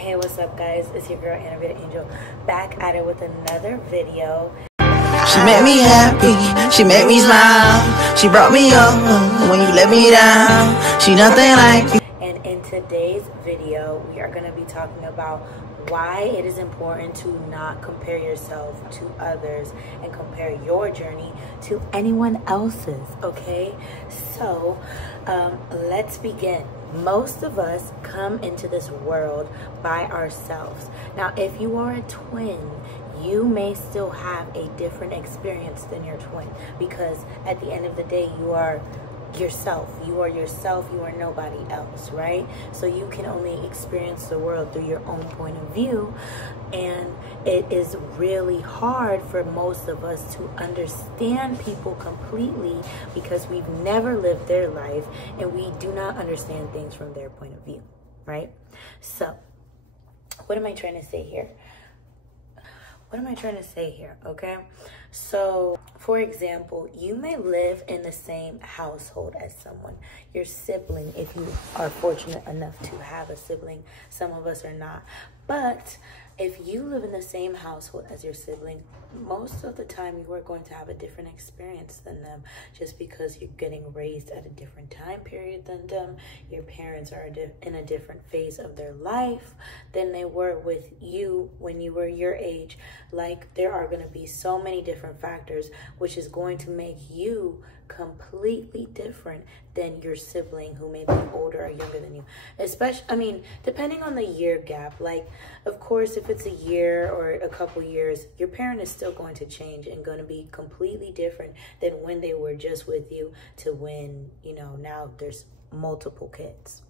Hey, what's up, guys? It's your girl Annabelle Angel back at it with another video. She made me happy, she made me smile, she brought me up when you let me down. She nothing like you. And in today's video, we are going to be talking about why it is important to not compare yourself to others and compare your journey to anyone else's, okay? So, let's begin. Most of us come into this world by ourselves. Now, if you are a twin, you may still have a different experience than your twin, because at the end of the day, you are yourself. You are nobody else, right? So you can only experience the world through your own point of view, and it is really hard for most of us to understand people completely because we've never lived their life and we do not understand things from their point of view, right? So what am I trying to say here? Okay? So, for example, you may live in the same household as someone, your sibling, if you are fortunate enough to have a sibling. Some of us are not. But if you live in the same household as your sibling, most of the time you are going to have a different experience than them, just because you're getting raised at a different time period than them. Your parents are in a different phase of their life than they were with you when you were your age. Like, there are going to be so many different factors, which is going to make you completely different than your sibling who may be older or younger than you. Especially, depending on the year gap. Like, of course, if it's a year or a couple years, your parent is still going to change and going to be completely different than when they were just with you to when, now there's multiple kids.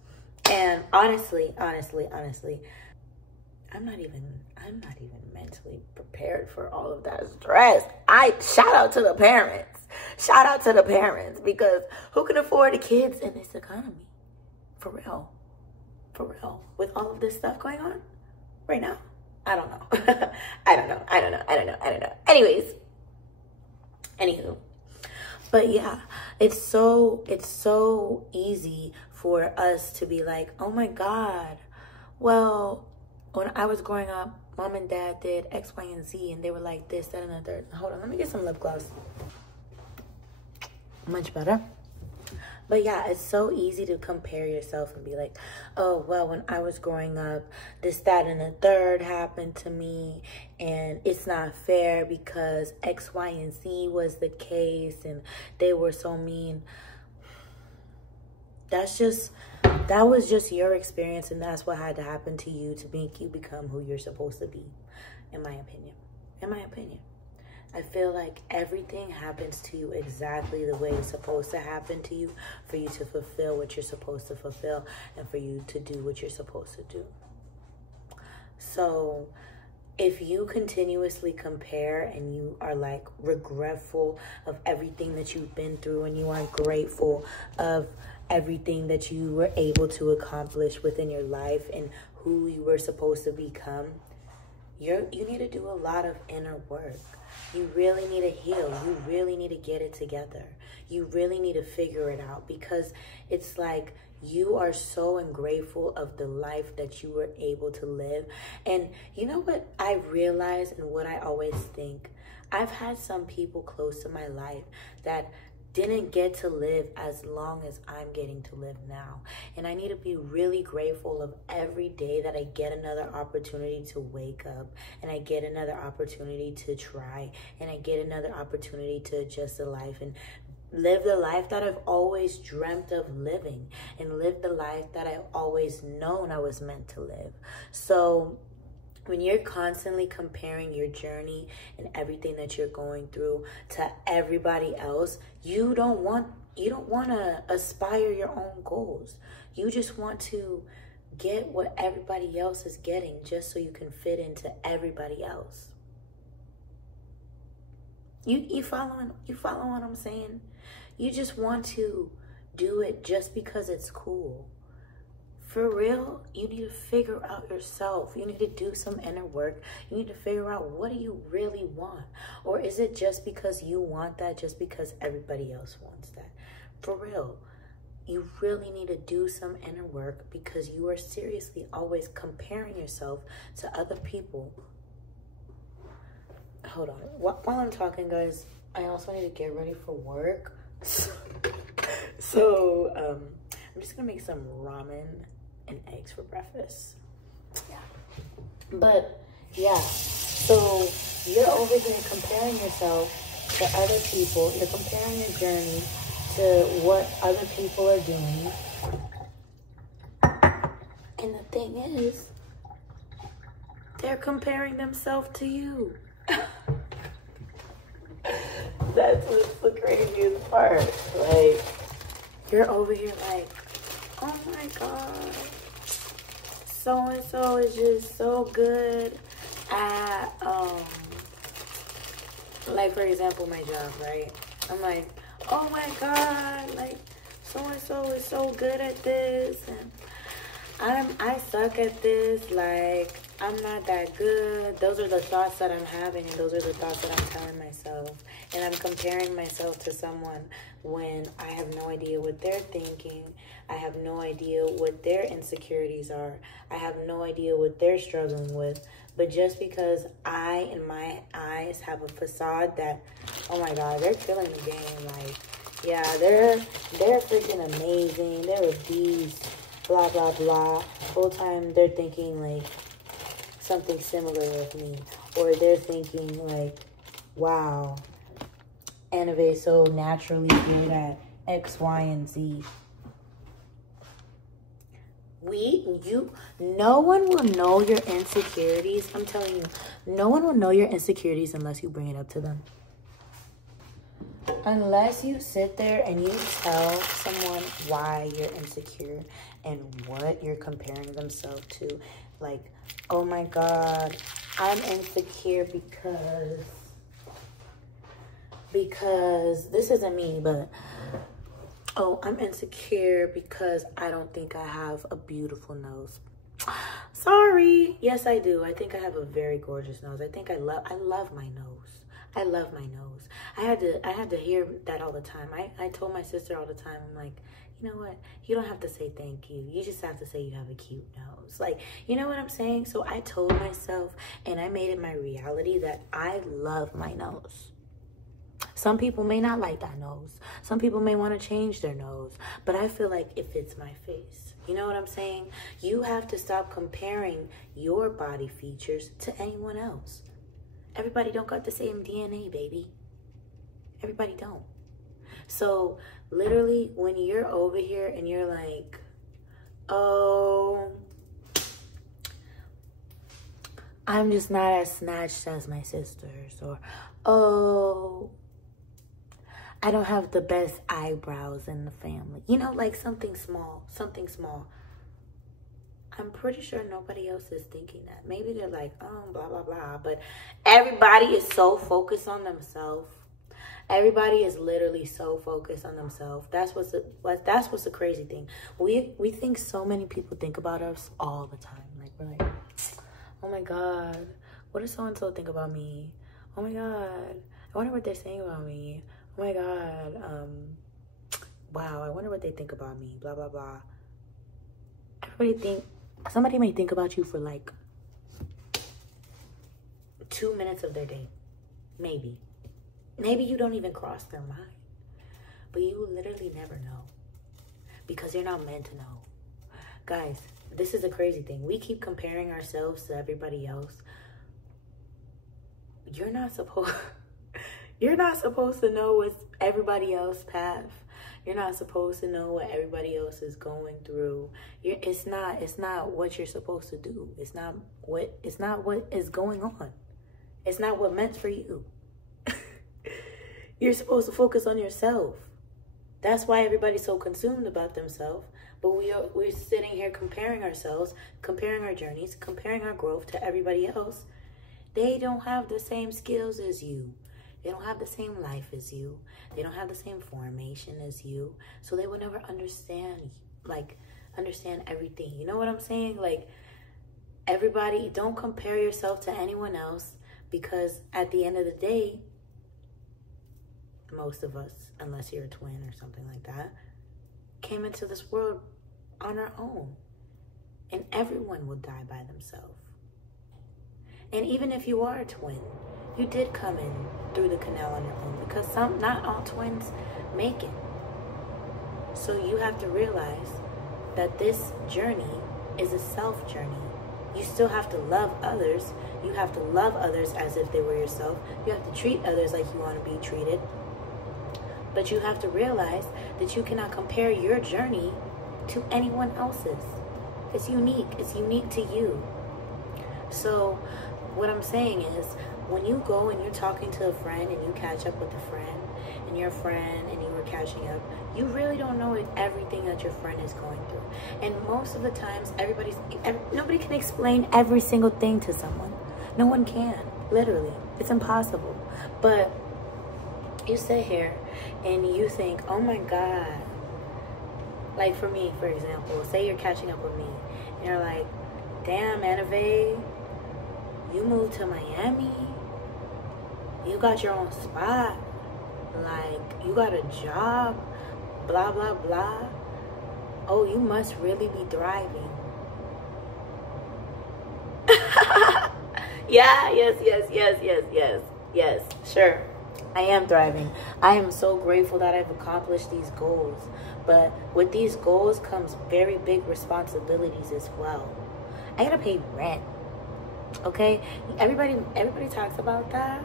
And honestly, I'm not even mentally prepared for all of that stress. Shout out to the parents, because who can afford the kids in this economy? For real, with all of this stuff going on right now. I don't know. I don't know. Anywho, but yeah, it's so easy for us to be like, oh my God, well, when I was growing up, mom and dad did X, Y, and Z, and they were like this, that, and the third. Hold on, let me get some lip gloss. Much better. But yeah, it's so easy to compare yourself and be like, oh, well, when I was growing up, this, that, and the third happened to me, and it's not fair because X, Y, and Z was the case, and they were so mean. That was just your experience, and that's what had to happen to you to make you become who you're supposed to be, in my opinion. I feel like everything happens to you exactly the way it's supposed to happen to you, for you to fulfill what you're supposed to fulfill and for you to do what you're supposed to do. So if you continuously compare and you are like regretful of everything that you've been through, and you aren't grateful of everything that you were able to accomplish within your life and who you were supposed to become, you need to do a lot of inner work. You really need to heal. You really need to get it together. You really need to figure it out, because it's like you are so ungrateful of the life that you were able to live. And you know what I realize, and what I always think? I've had some people close to my life that didn't get to live as long as I'm getting to live now. And I need to be really grateful of every day that I get another opportunity to wake up, and I get another opportunity to try, and I get another opportunity to adjust to life and live the life that I've always dreamt of living, and live the life that I've always known I was meant to live. So when you're constantly comparing your journey and everything that you're going through to everybody else, you don't want to aspire your own goals. You just want to get what everybody else is getting, just so you can fit into everybody else. You following what I'm saying? You just want to do it just because it's cool. For real, you need to figure out yourself. You need to do some inner work. You need to figure out, what do you really want? Or is it just because you want that, just because everybody else wants that? For real, you really need to do some inner work, because you are seriously always comparing yourself to other people. Hold on. While I'm talking, guys, I also need to get ready for work. So, I'm just gonna make some ramen and eggs for breakfast. Yeah. But, yeah. So, you're over here comparing yourself to other people. You're comparing your journey to what other people are doing. And the thing is, they're comparing themselves to you. That's what's the craziest part. Like, you're over here like, oh my God, so-and-so is just so good at, like, for example, my job, right? I'm like, oh my God, like, so-and-so is so good at this, and I suck at this, like, I'm not that good. Those are the thoughts that I'm having, and those are the thoughts that I'm telling myself. And I'm comparing myself to someone when I have no idea what they're thinking. I have no idea what their insecurities are. I have no idea what they're struggling with. But just because I, in my eyes, have a facade that, oh my God, they're killing the game. Like, yeah, they're freaking amazing. They're a beast. Blah, blah, blah. Whole time they're thinking, like, something similar with me. Or they're thinking, like, wow, Anave is so naturally good at X, Y, and Z. No one will know your insecurities. I'm telling you, no one will know your insecurities unless you bring it up to them. Unless you sit there and you tell someone why you're insecure and what you're comparing themselves to. Like, oh my God, I'm insecure because this isn't me, but oh, I'm insecure because I don't think I have a beautiful nose. Sorry. Yes, I do. I think I have a very gorgeous nose. I think I love my nose. I love my nose. I had to hear that all the time. I told my sister all the time, I'm like, you know what? You don't have to say thank you. You just have to say you have a cute nose. Like, you know what I'm saying? So I told myself, and I made it my reality, that I love my nose. Some people may not like that nose. Some people may want to change their nose. But I feel like it fits my face. You know what I'm saying? You have to stop comparing your body features to anyone else. Everybody don't got the same DNA, baby. Everybody don't. So, literally, when you're over here and you're like, oh, I'm just not as snatched as my sisters, or, oh, I don't have the best eyebrows in the family. You know, like something small. I'm pretty sure nobody else is thinking that. Maybe they're like, oh, blah, blah, blah. But everybody is so focused on themselves. Everybody is literally so focused on themselves. That's what's the crazy thing. We think so many people think about us all the time. Like, we're like, oh my God, what does so-and-so think about me? Oh my God, I wonder what they're saying about me. Oh my God, wow, I wonder what they think about me, blah, blah, blah. Somebody may think about you for like 2 minutes of their day. Maybe you don't even cross their mind. But you literally never know. Because you're not meant to know. Guys, this is a crazy thing. We keep comparing ourselves to everybody else. You're not supposed to know what's everybody else's path. You're not supposed to know what everybody else is going through. It's not what you're supposed to do. It's not what is going on. It's not what meant for you. You're supposed to focus on yourself. That's why everybody's so consumed about themselves. But we're sitting here comparing ourselves, comparing our journeys, comparing our growth to everybody else. They don't have the same skills as you. They don't have the same life as you. They don't have the same formation as you. So they will never understand everything. You know what I'm saying? Like, everybody, don't compare yourself to anyone else, because at the end of the day, most of us, unless you're a twin or something like that, came into this world on our own. And everyone will die by themselves. And even if you are a twin, you did come in through the canal on your own, because not all twins make it. So you have to realize that this journey is a self journey. You still have to love others. You have to love others as if they were yourself. You have to treat others like you want to be treated. But you have to realize that you cannot compare your journey to anyone else's. It's unique. It's unique to you. So what I'm saying is, when you go and you're talking to a friend and you catch up with a friend and your friend and you were catching up, you really don't know everything that your friend is going through. And most of the times, nobody can explain every single thing to someone. No one can, literally. It's impossible. But you sit here and you think, oh my God. Like for me, for example, say you're catching up with me and you're like, damn, Anave, you moved to Miami. You got your own spot. Like, you got a job. Blah, blah, blah. Oh, you must really be thriving. Yeah, yes, sure. I am thriving. I am so grateful that I've accomplished these goals. But with these goals comes very big responsibilities as well. I gotta pay rent. Okay? Everybody talks about that.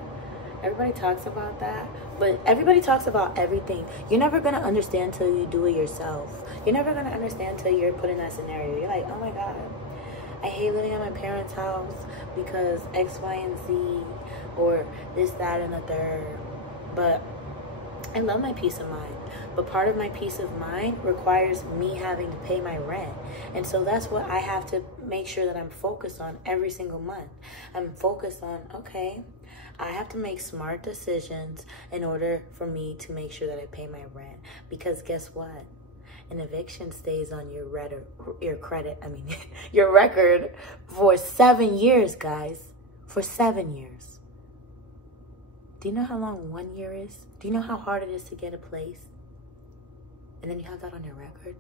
Everybody talks about that. But everybody talks about everything. You're never gonna understand till you do it yourself. You're never gonna understand till you're put in that scenario. You're like, oh my God, I hate living at my parents' house because X, Y, and Z, or this, that, and the third. But I love my peace of mind. But part of my peace of mind requires me having to pay my rent. And so that's what I have to make sure that I'm focused on every single month. I'm focused on, okay, I have to make smart decisions in order for me to make sure that I pay my rent. Because guess what? An eviction stays on your your record for 7 years, guys. For 7 years. Do you know how long 1 year is? Do you know how hard it is to get a place? And then you have that on your record?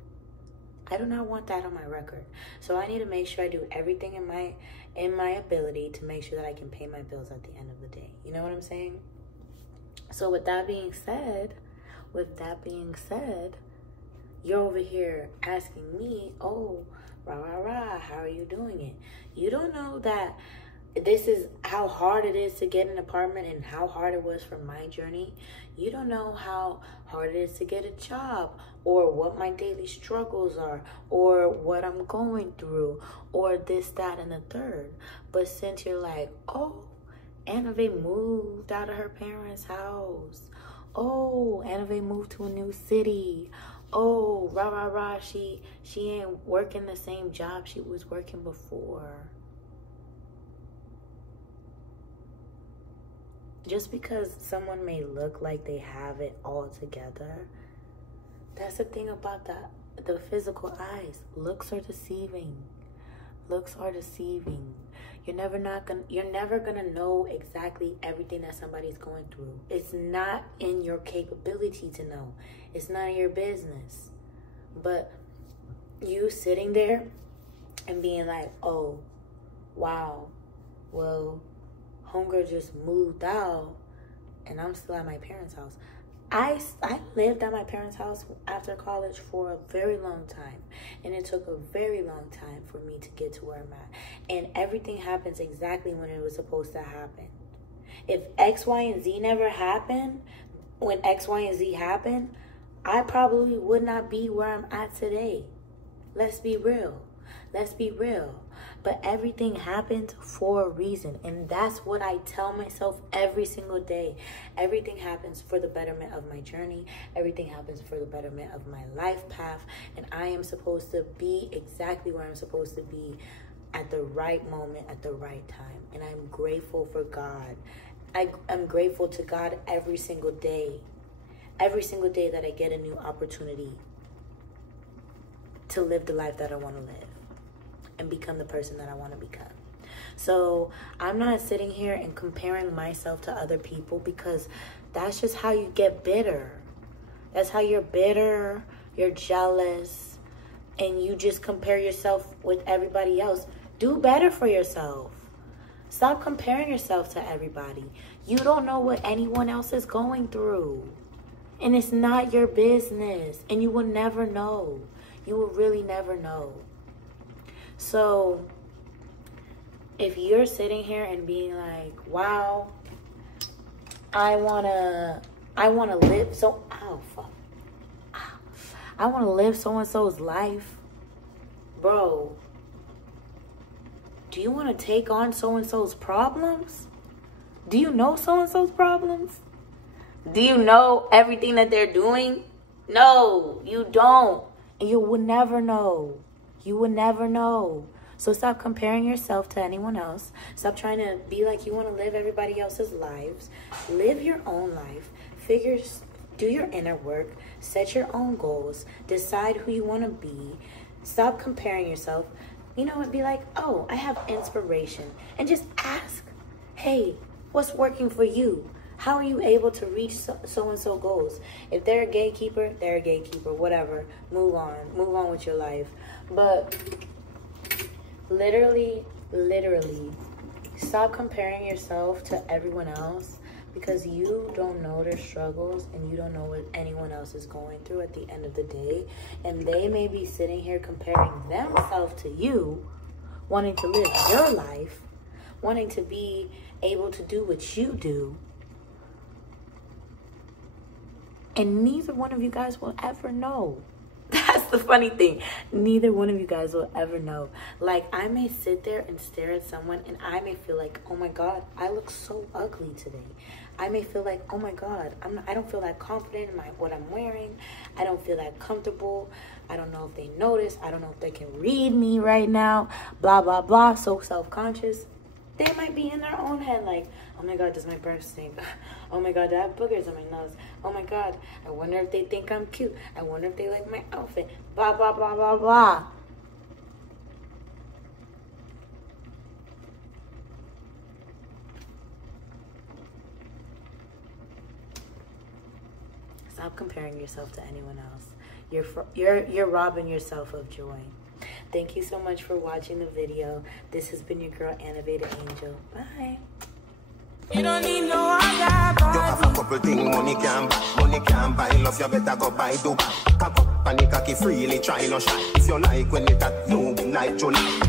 I do not want that on my record. So I need to make sure I do everything in my ability to make sure that I can pay my bills at the end of the day. You know what I'm saying? So with that being said, you're over here asking me, oh, how are you doing it? You don't know that this is how hard it is to get an apartment and how hard it was for my journey. You don't know how hard it is to get a job, or what my daily struggles are, or what I'm going through, or this, that, and the third. But since you're like, oh, Anave moved out of her parents' house. Oh, Anave moved to a new city. Oh, she ain't working the same job she was working before. Just because someone may look like they have it all together, that's the thing about the physical eyes. Looks are deceiving. Looks are deceiving. You're never gonna know exactly everything that somebody's going through. It's not in your capability to know. It's none of your business. But you sitting there and being like, oh, wow, well, homegirl just moved out and I'm still at my parents' house. I lived at my parents' house after college for a very long time, and it took a very long time for me to get to where I'm at. And everything happens exactly when it was supposed to happen. If X, Y, and Z never happened, when X, Y, and Z happened, I probably would not be where I'm at today. Let's be real. Let's be real. But everything happens for a reason. And that's what I tell myself every single day. Everything happens for the betterment of my journey. Everything happens for the betterment of my life path. And I am supposed to be exactly where I'm supposed to be at the right moment, at the right time. And I'm grateful for God. I'm grateful to God every single day. Every single day that I get a new opportunity to live the life that I want to live and become the person that I want to become. So I'm not sitting here and comparing myself to other people, because that's just how you get bitter. That's how you're bitter. you're jealous, and you just compare yourself with everybody else. Do better for yourself. Stop comparing yourself to everybody. You don't know what anyone else is going through. And it's not your business. And you will never know. You will really never know. So, if you're sitting here and being like, wow, I wanna live so, oh, fuck. I want to live so-and-so's life. Bro, do you want to take on so-and-so's problems? Do you know so-and-so's problems? Do you know everything that they're doing? No, you don't. And you will never know. You will never know. So stop comparing yourself to anyone else. Stop trying to be like you want to live everybody else's lives. Live your own life. Do your inner work. Set your own goals. Decide who you want to be. Stop comparing yourself. You know, and be like, oh, I have inspiration. And just ask, hey, what's working for you? How are you able to reach so-and-so goals? If they're a gatekeeper, they're a gatekeeper. Whatever. Move on. Move on with your life. But literally, stop comparing yourself to everyone else, because you don't know their struggles and you don't know what anyone else is going through at the end of the day. And they may be sitting here comparing themselves to you, wanting to live your life, wanting to be able to do what you do. And neither one of you guys will ever know. That's the funny thing. Neither one of you guys will ever know. Like, I may sit there and stare at someone and I may feel like, oh my God, I look so ugly today. I may feel like, oh my God, I don't feel that confident in what I'm wearing. I don't feel that comfortable. I don't know if they notice. I don't know if they can read me right now. Blah, blah, blah. So self-conscious. They might be in their own head like, oh my God, does my breath stink? Oh my God, do I have boogers on my nose? Oh my God, I wonder if they think I'm cute. I wonder if they like my outfit. Blah, blah, blah, blah, blah. Stop comparing yourself to anyone else. You're robbing yourself of joy. Thank you so much for watching the video. This has been your girl, Animated Angel. Bye. You don't need no other body. You have a couple things money can buy. Love you better go buy do. Cock up and cocky freely try no shot. If you like when it at you like Johnny.